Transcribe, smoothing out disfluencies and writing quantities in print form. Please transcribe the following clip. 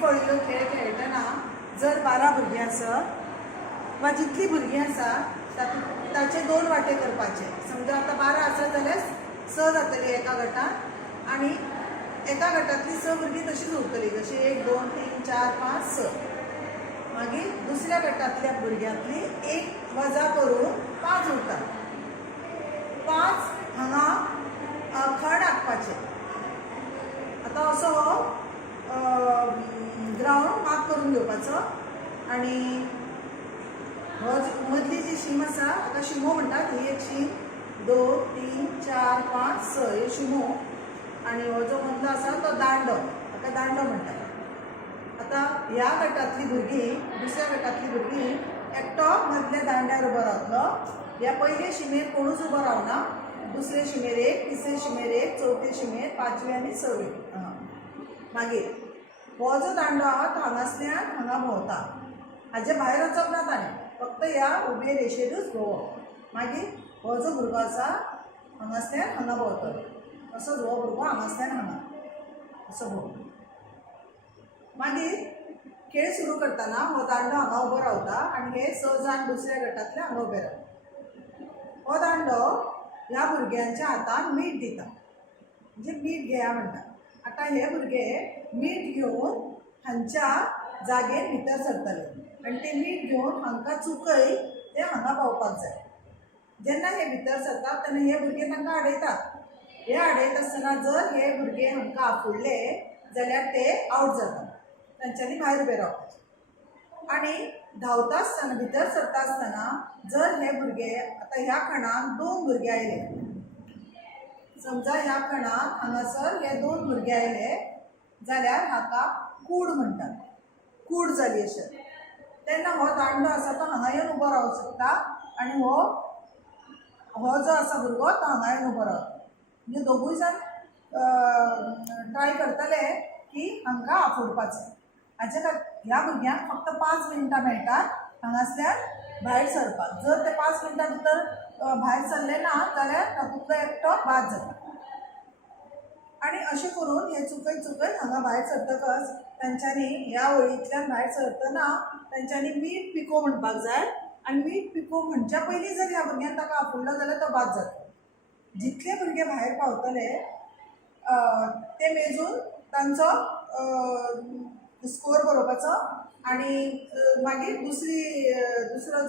फळिल्लो खेळ खेळटना जर 12 भुरगीं आसत वा जितली भुरगीं आसा ताचे 2 वाटे करपाचे. समजा आता 12 आसत जाल्यार 6 जातली एका गटात आणि एका गटातली 6 भुरगीं तशीच उरतली, जशी 1 2 3 4 5 6. मागीर दुसऱ्या गटातल्या भुरग्यांतली 1 वजा करून 5 उरतात. 5 हांगा खड आंकपाचे. आता असो हो ग्राउंड मार्क करून घेवपाचो आणि हो मदली जी शीम आसा हाका शिमो म्हणटात. ही एक शीम 2 3 4 5 6 हे शिमो आणि हो जो मदलो आसा तो दांडो, हाका दांडो म्हणटात. आता ह्या गटातली भुरगीं दुसऱ्या गटातली भुरगीं एकटो मदल्या दांड्यार उबो रावतलो. ह्या पयले शिमेर कोणूच उबो रावना. दुसरे शिमेर 1, तिसरे शिमेर 1, चौथे शिमेर 5वे आनी 6वे. मागीर हो जो दांडो आहा तो हांगासल्यान हांगा भोंवता. हाजे भायर वचप ना ताणें, फक्त ह्या उबे रेशेरूच भोंवप. मागीर हो जो भुरगो आसा हांगासल्यान हांगा भोंवतलो. असो हो भुरगो हांगासल्यान हांगा असो भोंवता. मागीर खेळ सुरू करतना हो दांडो हांगा उबो रावता आनी हे 6 जाण दुसऱ्या गटांतले हांगा उबे रावता. हो दांडो ह्या भुरग्यांच्या हातान मीठ दिता, म्हणजे मीठ घेया म्हणटा. आता हे भुरगे मीठ घेवन हांच्या जागेर भितर सरतले आनी ते मीठ घेवन हांकां चुकय ते हांगा पावपाक जाय. जेन्ना हे भितर सरतात तेन्ना हे भुरगे तांकां आडयतात. हे आडयत आसतना जर हे भुरगे हांकां आफुडले जाल्यार ते आवट जातात. तांच्यांनी भायर उबे रावपाचें. आनी धांवता आसतना भितर सरता आसतना जर हे भुरगे आतां ह्या खणाक 2 भुरगे आयले, समजा ह्या खणाक हांगासर हे 2 भुरगे आयले जाल्यार हाका कूड म्हणटात. कूड जाली अशें. तेन्ना हो दांडो आसा तो हांगा येवन उबो रावूंक शकता आनी हो जो आसा भुरगो तो हांगा येवन उबो रावता. म्हणजे दोगूय जाण ट्राय करतले की हांकां आफोडपाचें. हाचे खातीर ह्या भुरग्यांक फक्त 5 मिनटां मेळटात हांगासल्यान भायर सरपाक. जर ते 5 मिनटां भितर भायर सरले ना जाल्यार तातूंतलो एकटो बाद जाता. आनी अशें करून हे चुकय हांगा भायर सरतकच तांच्यांनी ह्या वळींतल्यान भायर सरतना तांच्यांनी मीठ पिको म्हणपाक जाय. आनी मीठ पिको म्हणच्या पयलीं जर ह्या भुरग्यान ताका आफुडलो जाल्यार तो बाद जाता. जितले भुरगे भायर पावतले ते मेजून तांचो स्कोर बरोवपाचो आनी मागीर दुसरो